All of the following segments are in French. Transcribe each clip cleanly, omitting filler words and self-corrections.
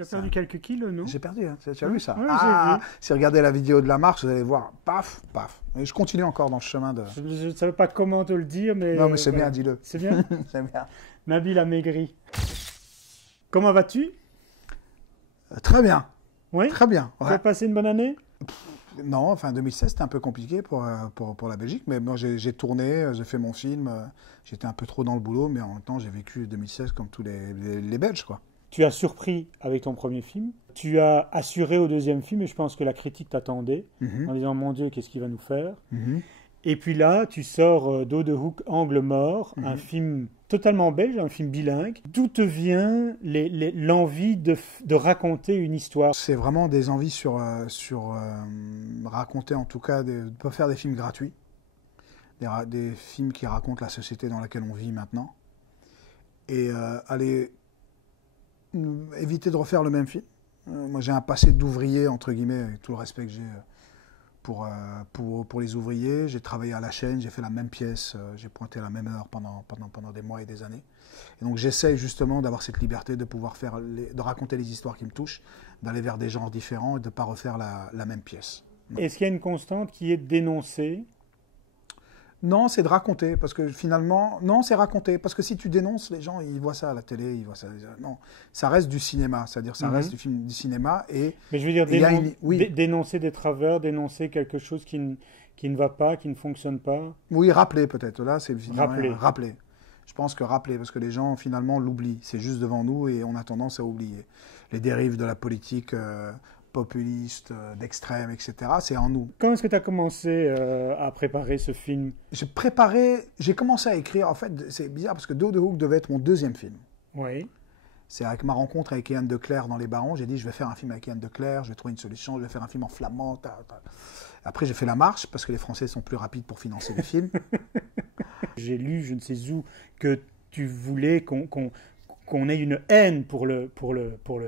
Tu as perdu quelques kilos, non? J'ai perdu, hein. Tu as vu ça? Ouais, Ah, si vous regardez la vidéo de la marche, vous allez voir, paf, paf. Et je continue encore dans le chemin de... Je ne savais pas comment te le dire, mais... Non, mais c'est voilà. bien, dis-le. C'est bien. C'est bien. Nabil a maigri. Comment vas-tu? Très bien, Oui? très bien. Tu Ouais. as passé une bonne année? Non, enfin 2016, c'était un peu compliqué pour la Belgique, mais moi j'ai tourné, j'ai fait mon film, j'étais un peu trop dans le boulot, mais en même temps j'ai vécu 2016 comme tous les Belges, quoi. Tu as surpris avec ton premier film. Tu as assuré au deuxième film, et je pense que la critique t'attendait, en disant, mon Dieu, qu'est-ce qu'il va nous faire? Mhm. Et puis là, tu sors d'Eau de Hook, Angle mort, un film totalement belge, un film bilingue. D'où te vient l'envie de raconter une histoire? C'est vraiment des envies sur raconter, en tout cas, de ne pas faire des films gratuits. Des films qui racontent la société dans laquelle on vit maintenant. Et aller éviter de refaire le même film. Moi, j'ai un passé d'ouvrier, entre guillemets, avec tout le respect que j'ai pour les ouvriers. J'ai travaillé à la chaîne, j'ai fait la même pièce, j'ai pointé à la même heure pendant des mois et des années. Et donc j'essaie justement d'avoir cette liberté de pouvoir de raconter les histoires qui me touchent, d'aller vers des genres différents et de ne pas refaire la même pièce. Est-ce qu'il y a une constante qui est de dénoncer? Non, c'est de raconter, parce que finalement, non, c'est raconter, parce que si tu dénonces, les gens, ils voient ça à la télé, ils voient ça, non, ça reste du cinéma, c'est-à-dire ça reste du cinéma, et... Mais je veux dire, oui. dénoncer des travers, dénoncer quelque chose qui ne va pas, qui ne fonctionne pas. Oui, rappeler peut-être, là, c'est rappeler. Je pense que rappeler, parce que les gens, finalement, l'oublient, c'est juste devant nous, et on a tendance à oublier. Les dérives de la politique... populiste, d'extrême, etc. C'est en nous. Quand est-ce que tu as commencé à préparer ce film? J'ai commencé à écrire, en fait, c'est bizarre parce que D'Eau de Hook devait être mon deuxième film. Oui. C'est avec ma rencontre avec Yann Declercq dans Les Barons, j'ai dit je vais faire un film avec Yann Declercq, je vais trouver une solution, je vais faire un film en flamand. Après j'ai fait La Marche parce que les Français sont plus rapides pour financer les films. J'ai lu, je ne sais où, que tu voulais qu'on ait une haine pour le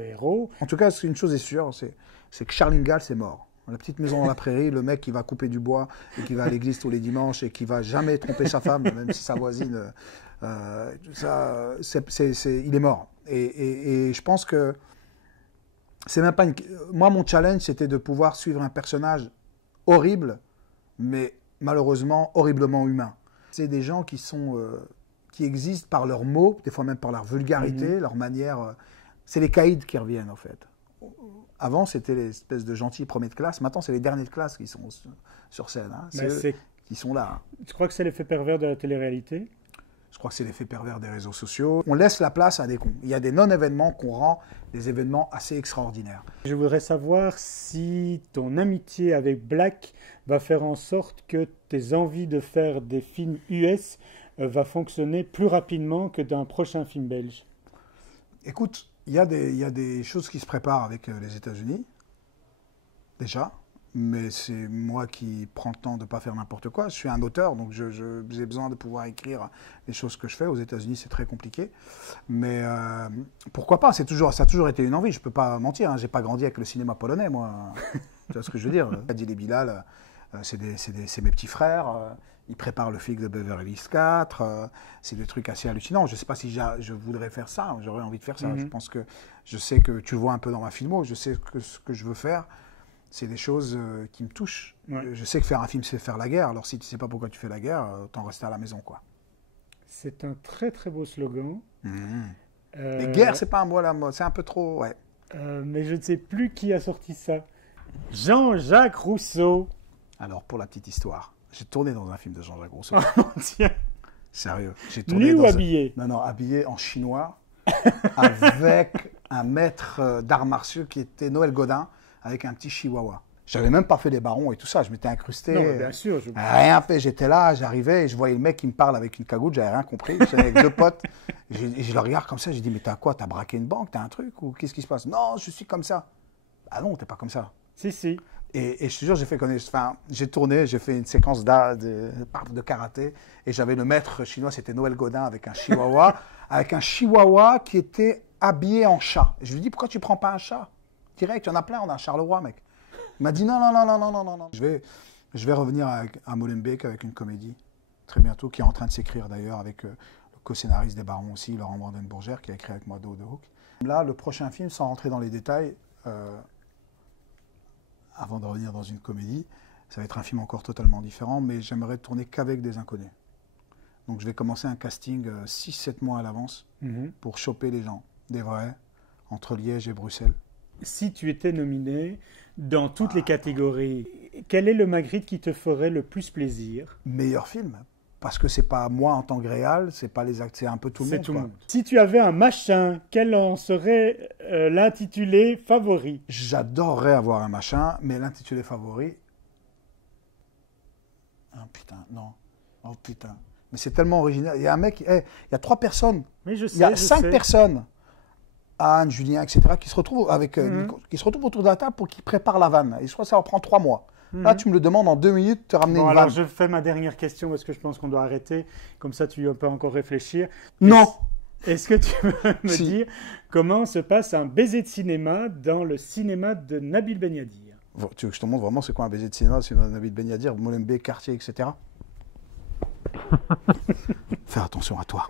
héros. En tout cas, une chose est sûre, c'est que Charles Ingalls est mort. La petite maison dans la prairie, le mec qui va couper du bois et qui va à l'église tous les dimanches et qui va jamais tromper sa femme, même si sa voisine, il est mort. Et je pense que c'est même pas moi, mon challenge, c'était de pouvoir suivre un personnage horrible, mais malheureusement horriblement humain. C'est des gens qui existent par leurs mots, des fois même par leur vulgarité, leur manière. C'est les caïds qui reviennent, en fait. Avant, c'était les espèces de gentils premiers de classe. Maintenant, c'est les derniers de classe qui sont sur scène. Hein. C'est eux qui sont là. Tu crois que c'est l'effet pervers de la télé-réalité? Je crois que c'est l'effet pervers des réseaux sociaux. On laisse la place à des cons. Il y a des non-événements qu'on rend des événements assez extraordinaires. Je voudrais savoir si ton amitié avec Black va faire en sorte que tes envies de faire des films US va fonctionner plus rapidement que d'un prochain film belge. Écoute, il y a des choses qui se préparent avec les États-Unis, déjà, mais c'est moi qui prends le temps de ne pas faire n'importe quoi. Je suis un auteur, donc j'ai besoin de pouvoir écrire les choses que je fais. Aux États-Unis, c'est très compliqué, mais pourquoi pas? Ça a toujours été une envie, je ne peux pas mentir, hein. Je n'ai pas grandi avec le cinéma polonais, moi. Tu vois ce que je veux dire? Adil et Bilal, c'est mes petits frères. Ils préparent le film de Beverly Hills 4, c'est des trucs assez hallucinants. Je ne sais pas si je voudrais faire ça, j'aurais envie de faire ça. Je sais que tu le vois un peu dans ma filmo, je sais que ce que je veux faire, c'est des choses qui me touchent. Ouais. Je sais que faire un film, c'est faire la guerre. Alors si tu ne sais pas pourquoi tu fais la guerre, autant rester à la maison, quoi. C'est un très très beau slogan. Mais guerre, c'est pas un mot à la mode, c'est un peu trop, ouais. Mais je ne sais plus qui a sorti ça. Jean-Jacques Rousseau. Alors, pour la petite histoire, j'ai tourné dans un film de Jean-Jacques Rousseau. Tiens. Sérieux. Nu ou habillé? Non, habillé en chinois, avec un maître d'arts martiaux qui était Noël Godin, avec un petit chihuahua. J'avais même pas fait les barons et tout ça, je m'étais incrusté. Non, bien sûr. Rien fait, j'étais là, j'arrivais et je voyais le mec qui me parle avec une cagoule, j'avais rien compris. J'étais avec deux potes, et je le regarde comme ça, j'ai dit, mais t'as quoi? T'as braqué une banque? T'as un truc? Ou qu'est-ce qui se passe? Non, je suis comme ça. Ah non, t'es pas comme ça. Si. Et je te jure, j'ai tourné, j'ai fait une séquence de karaté, et j'avais le maître chinois, c'était Noël Godin, avec un chihuahua, qui était habillé en chat. Et je lui dis, pourquoi tu prends pas un chat? Direct, il y en a plein, on a un Charleroi, mec. Il m'a dit, non. Je vais revenir à Molenbeek avec une comédie, très bientôt, qui est en train de s'écrire d'ailleurs, avec le co-scénariste des Barons aussi, Laurent Brandenburger, qui a écrit avec moi D'Eau de Hook. Là, le prochain film, sans rentrer dans les détails, avant de revenir dans une comédie, ça va être un film encore totalement différent, mais j'aimerais tourner qu'avec des inconnus. Donc je vais commencer un casting 6-7 mois à l'avance pour choper les gens, des vrais, entre Liège et Bruxelles. Si tu étais nominé dans toutes les catégories, quel est le Magritte qui te ferait le plus plaisir? Meilleur film, parce que c'est pas moi en tant que réal, c'est pas les actes, c'est un peu tout le monde. C'est tout le monde. Si tu avais un machin, quel en serait l'intitulé favori? J'adorerais avoir un machin, mais l'intitulé favori... Oh putain, non. Oh putain. Mais c'est tellement original. Il y a un mec, il y a 3 personnes. Oui, je sais, il y a 5 personnes. Anne, Julien, etc., qui se retrouvent qui se retrouvent autour de la table pour qu'ils préparent la vanne. Et je crois que ça leur prend 3 mois. Là, tu me le demandes en 2 minutes, te ramener une vanne. Alors, je fais ma dernière question parce que je pense qu'on doit arrêter. Comme ça, tu peux encore réfléchir. Non. Est-ce que tu peux me dire comment se passe un baiser de cinéma dans le cinéma de Nabil Benyadir? Tu veux que je te montre vraiment c'est quoi un baiser de cinéma, c'est Nabil Benyadir, Molenbeek, Cartier, etc. Fais attention à toi.